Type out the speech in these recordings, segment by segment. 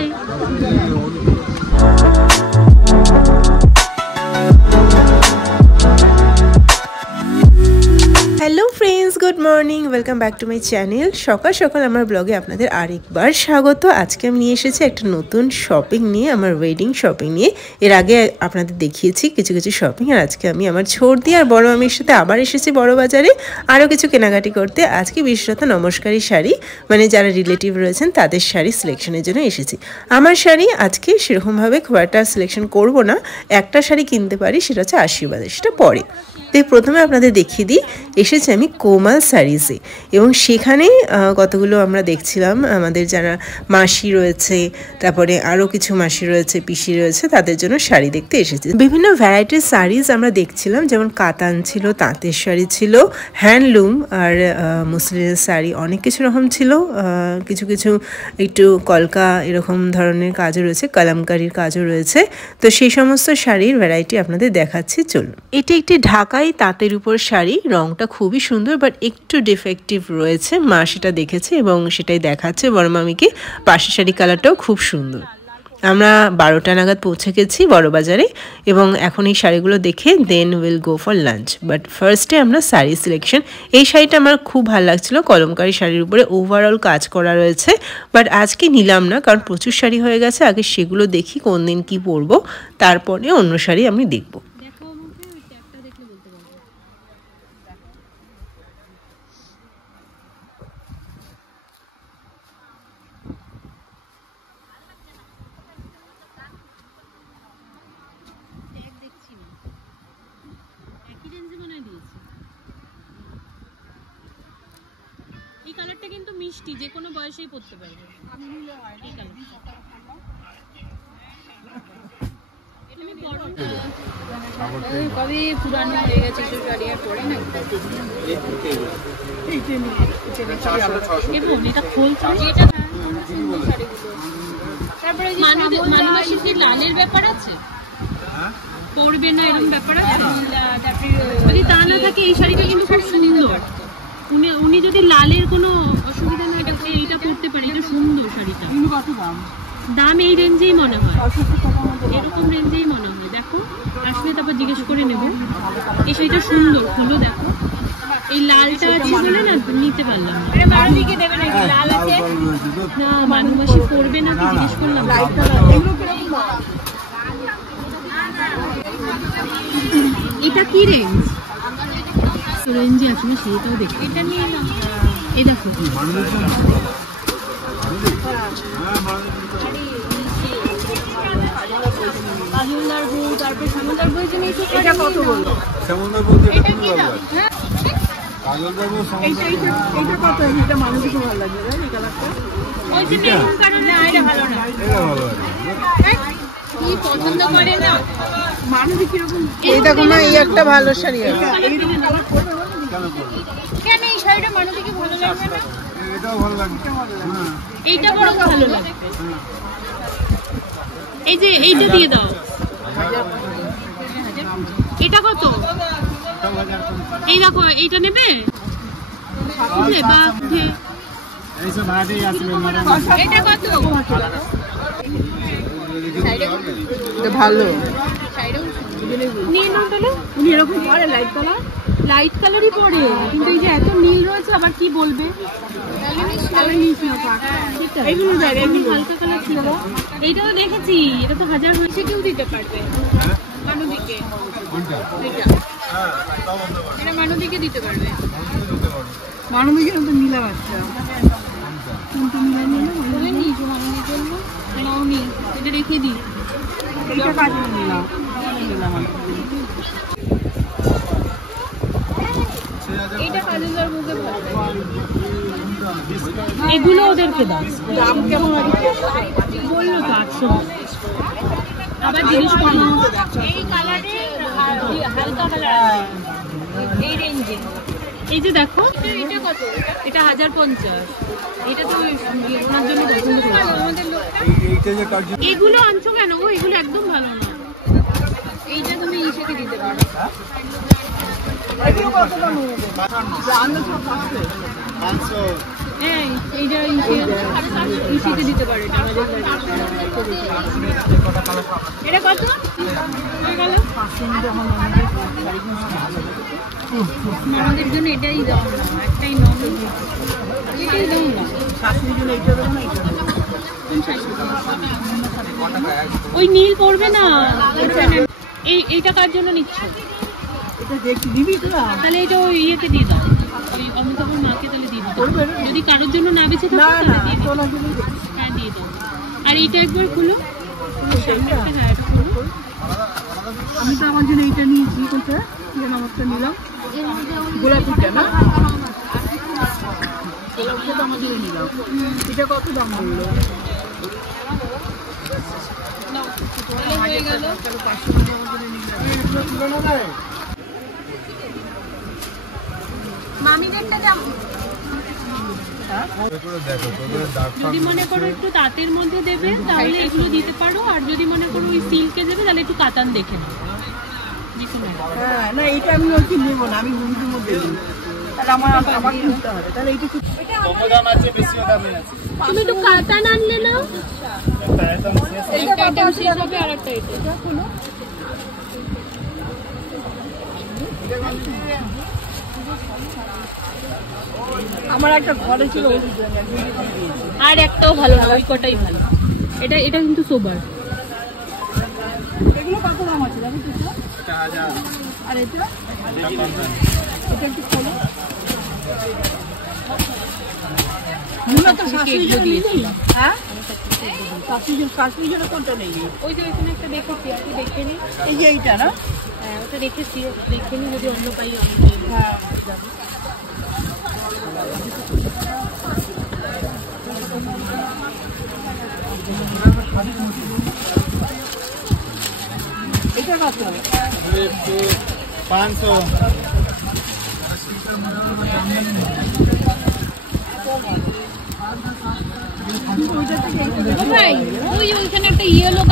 By. Hello friends, good morning, welcome back to my channel. সকাল সকাল আমার ব্লগে আপনাদের আরেকবার স্বাগত। আজকে আমি নিয়ে এসেছি একটা নতুন শপিং নিয়ে, আমার ওয়েডিং শপিং নিয়ে। এর আগে আপনাদের দেখিয়েছি কিছু কিছু শপিং, আর আজকে আমি আমার ছোটদি আর বড় মামির সাথে আবার এসেছি বড় বাজারে আরও কিছু কেনাকাটি করতে। আজকে বিশেষত নমস্কারী শাড়ি, মানে যারা রিলেটিভ রয়েছেন তাদের শাড়ি সিলেকশনের জন্য এসেছি। আমার শাড়ি আজকে সেরকমভাবে খুব একটা সিলেকশন করব না, একটা শাড়ি কিনতে পারি, সেটা হচ্ছে আশীর্বাদের, সেটা পরে। তো প্রথমে আপনাদের দেখিয়ে দিই, এসেছি আমি কোমাল শাড়িসে, এবং সেখানে কতগুলো আমরা দেখছিলাম আমাদের যারা মাসি রয়েছে, তারপরে আরও কিছু মাসি রয়েছে, পিসি রয়েছে, তাদের জন্য শাড়ি দেখতে এসেছি। বিভিন্ন ভ্যারাইটির শাড়িজ আমরা দেখছিলাম, যেমন কাতান ছিল, তাঁতের শাড়ি ছিল, হ্যান্ডলুম আর মুসলিনের শাড়ি, অনেক কিছু রকম ছিল। কিছু কিছু একটু কলকা এরকম ধরনের কাজও রয়েছে, কালামকারির কাজও রয়েছে। তো সেই সমস্ত শাড়ির ভ্যারাইটি আপনাদের দেখাচ্ছি, চলুন। এটি একটি ঢাকাই তাঁতের উপর শাড়ি, রংটা খুবই সুন্দর, বাট একটু ডিফেক্টিভ রয়েছে, মা সেটা দেখেছে এবং সেটাই দেখাচ্ছে বড় মামিকে। পাশের শাড়ি কালারটাও খুব সুন্দর। আমরা 12টা নাগাদ পৌঁছে গেছি বড়বাজারে, এবং এখন এই শাড়িগুলো দেখে then will go for lunch. But ফার্স্টে আমরা শাড়ি সিলেকশন, এই শাড়িটা আমার খুব ভালো লাগছিল, কলমকারি শাড়ির উপরে ওভারঅল কাজ করা রয়েছে। বাট আজকে নিলাম না, কারণ প্রচুর শাড়ি হয়ে গেছে, আগে সেগুলো দেখি কোন দিন কি পরবো, তারপরে অন্য শাড়ি আমি দেখবো। এই কালারটা কিন্তু মিষ্টি, যে কোনো বয়সেই পরতে পারবে। আমি নিলে হয় এই কালার। তুমি বড় এই কবে পুরানো হয়ে গেছে, একটু শাড়ি আর পরে না। এবং এটা খোলছে, এটা সুন্দর শাড়িগুলো। তারপরে মানুষের কি লালের ব্যাপার আছে, পরবে না এরকম ব্যাপার আছে। যদি তা না থাকে, এই শাড়িটা কিন্তু খুব সুন্দর। উনি যদি লালের কোনো অসুবিধা না থাকে, এইটা করতে পারে, এটা সুন্দর শাড়িটা। দাম এই রেঞ্জেই মনে হয়, এরকম রেঞ্জেই মনে হয়। দেখো, আসলে তারপর জিজ্ঞেস করে নেব। এই শাড়িটা সুন্দর, খুলো দেখো। এই লালটা আছে বলে না নিতে পারলাম না। না, মানুষবাসী পরবে না, জিজ্ঞেস করলাম। এটা কি রেঞ্জ? রেঞ্জে আছে না, সেইটাও দেখি। এটা নিয়ে নাও, এই দেখো। কাজলদার বউ, তারপরে শ্যামলদার বউ, এটা কত বলবো? শ্যামলদার বউ এটা কি দাম? কাজলদার বউ এইটা কত? এটা মানুষকে ভালো লাগে না, এই কালারটা। ওই যে মেরুন কালার না, এটা ভালো না, এটা ভালো লাগে। কি পছন্দ করে না মানুষ কিরকম? এই দেখো না, এই একটা ভালো শাড়ি আছে। কেন এই শাড়িটা মানুষকে ভালো লাগবে না? এটাও ভালো লাগে, এইটা বড় ভালো লাগে। এই যে এইটা দিয়ে দাও। এটা কত? এই দেখো, এইটা নেবে? এটা কত? ভালো নীল হলে উনি এরকম পরে লাইট কালারই পরে, কিন্তু এই যে এত নীল রয়েছে, আবার কি বলবে? হালকা কালার ছিল, এইটা তো দেখেছি, এটা তো 1000 হয়েছে, কেউ দিতে পারবে। মানুদিকে এটা মানুদিকে দিতে পারবে। মানুদিকে তো নীলা বাচ্চা, কিন্তু নীলা নিয়ে বলে নিয়েছো মানুদির জন্য, নাওনি, এটা রেখে দিই। এটা কাজে নিলাম, এটা কাজলদার মুখে ভালো। এগুলো ওদেরকে দাও। দাম কেমন বললো তো? 800। আবার জিনিস কম, এই কালারে হালকা কালার, এই রেঞ্জে। এই যে দেখো, এটা কত? এটা 1050। এটা তো ওনার জন্য পছন্দ করেছে। এগুলো আনছো কেন? এগুলো একদম ভালো না। এইটা তুমি ইসেকে দিতে পারো। এগুলো কত দাম? 500। হ্যাঁ এইটা ইসিতে দিতে পারে এটা কত হয়ে গেল আমাদের জন্য এটাই দাও না একটাই নন এটাই দাও না শাশুড়ির জন্য এইটা দাও না ওই নীল পড়বে না এইটা কার জন্য নিচ্ছ এটা দেখি দিবি তো তাহলে এটা ওই ইয়েতে দিয়ে দাও ওই অমিতাভর মাকে তাহলে দিয়ে দিতে যদি কারোর জন্য না বেঁচে থাকে তাহলে দিয়ে দিও হ্যাঁ দিয়ে দাও আর এইটা একবার খুলো হ্যাঁ এটা খুলো আমি তো আমার জন্য এইটা নিয়েছি কোথায় আমারটা নিলাম গোলাপিটা না গোলাপিটা আমার জন্য নিলাম এটা কত দাম বললো যদি মনে করো একটু তাঁতের মধ্যে দেবে তাহলে এগুলো দিতে পারো আর যদি মনে করো ওই সিল্কে দেবে তাহলে একটু কাতান দেখে নাও না এটা আমি ওকে নেবো না আমি হুমকির মধ্যে তাহলে আমার কিনতে হবে তাহলে এইটা দাম আছে বেশিও দামে আছে তুমি একটু কাতান আনলে না এইটা দাম শেষ হবে আর একটা এটা হলো আমার একটা ঘরে ছিল আর একটাও ভালো না ওই কটাই ভালো এটা এটা কিন্তু সোবার এগুলো কত দাম আছে জানো তো এটা 1000 আর এটা এটা একটু খোলো মুনা তো শাশুড়ি দিয়েছি হ্যাঁ শাশুড়ি জন্য কোনটা নেই ওই যে এখানে একটা দেখেছি আপনি দেখে নি এই যে এইটা না হ্যাঁ ওটা দেখেছি দেখে নি যদি অন্য পাই হ্যাঁ যাবো এটা কত 500 ভাই ওই ওইখানে একটা ইয়েলো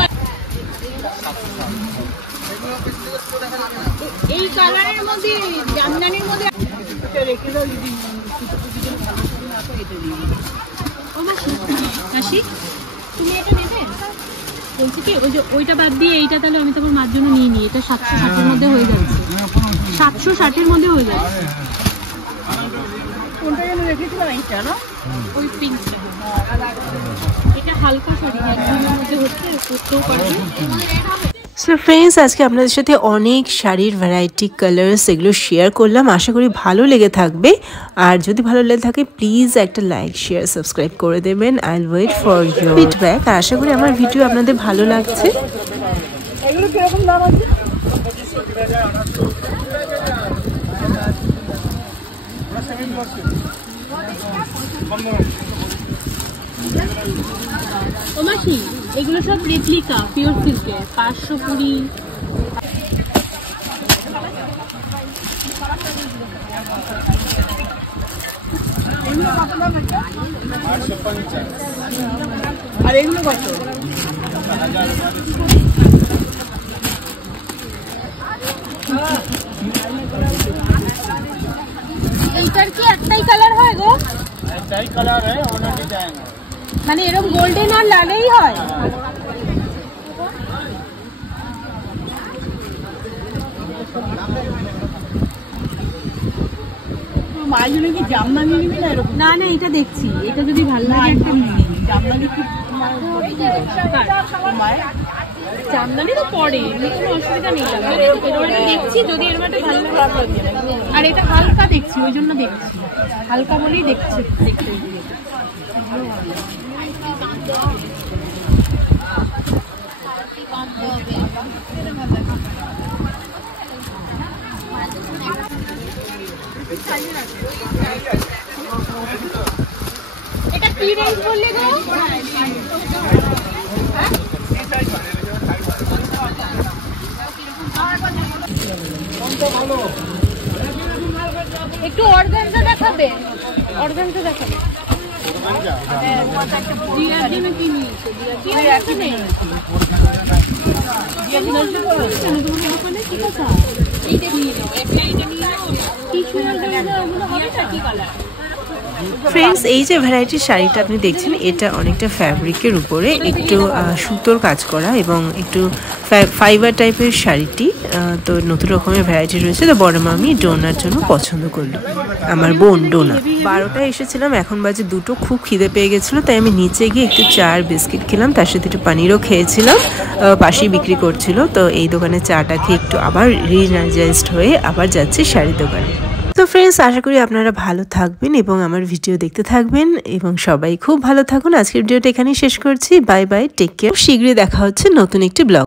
এই কালারের মধ্যে জামদানির মধ্যে রেখে দাও যদি হাসি তুমি এটা নেবে বলছি কি ওই যে ওইটা বাদ দিয়ে এইটা তাহলে আমি তোমার মার জন্য নিয়ে নিই এটা 760 এর মধ্যে হয়ে যাচ্ছে 760 এর মধ্যে হয়ে যাচ্ছে কোনটা যেন রেখেছিলাম এইটা না ওই পিঙ্কটা এটা হালকা শাড়ি একদমের মধ্যে হচ্ছে করতেও পারবে সো ফ্রেন্ডস আজকে আপনাদের সাথে অনেক শাড়ির ভ্যারাইটি কালার্স এগুলো শেয়ার করলাম আশা করি ভালো লেগে থাকবে আর যদি ভালো লেগে থাকে প্লিজ একটা লাইক শেয়ার সাবস্ক্রাইব করে দেবেন I will wait for your feedback আর আশা করি আমার ভিডিও আপনাদের ভালো লাগছে এগুলো কিরকম দাম আছে ও মাসি এগুলো সব রেপ্লিকা পিওর সিল্কের 520 আর এগুলো কত এইটার কি একটাই কালার হয় গো একটাই কালার হয় ওটা ডিজাইন মানে এরকম গোল্ডেন আর লালেই হয় মায়ের কি জামদানি নিবি না এরকম না না এটা দেখছি এটা যদি ভালো লাগে জামদানি কি জামদানি তো পরে কোনো অসুবিধা নেই দেখছি যদি এর মধ্যে ভালো লাগে আর এটা হালকা দেখছি ওই জন্য দেখছি হালকা বলেই দেখছি দেখতে এটা কি রেঞ্জ বললে গো একটু অর্গানজা দেখাবে অর্গানজা দেখাবে দিয়ার জন্য কি নিয়েছে দিয়ার কি নেই কি কথা এই দেখি একটা এটা নিয়ে কি সুন্দর ওগুলো হবে কি কালার ফ্রেন্ডস, এই যে ভ্যারাইটির শাড়িটা আপনি দেখছেন, এটা অনেকটা ফ্যাব্রিকের উপরে একটু সুতোর কাজ করা এবং একটু ফাইবার টাইপের শাড়িটি। তো নতুন রকমের ভ্যারাইটি রয়েছে। তো বড় মামি ডোনার জন্য পছন্দ করলো, আমার বোন ডোনা। 12টায় এসেছিলাম, এখন বাজে 2টো। খুব খিদে পেয়ে গেছিলো, তাই আমি নিচে গিয়ে একটু চা আর বিস্কিট খেলাম, তার সাথে একটু পানিরও খেয়েছিলাম। পাশেই বিক্রি করছিল। তো এই দোকানে চাটা খেয়ে একটু আবার রিএনার্জাইজড হয়ে আবার যাচ্ছি শাড়ির দোকানে। তো ফ্রেন্ডস, আশা করি আপনারা ভালো থাকবেন এবং আমার ভিডিও দেখতে থাকবেন এবং সবাই খুব ভালো থাকুন। আজকের ভিডিওটা এখানেই শেষ করছি। Bye bye, take care. শীঘ্রই দেখা হচ্ছে নতুন একটি ব্লগ।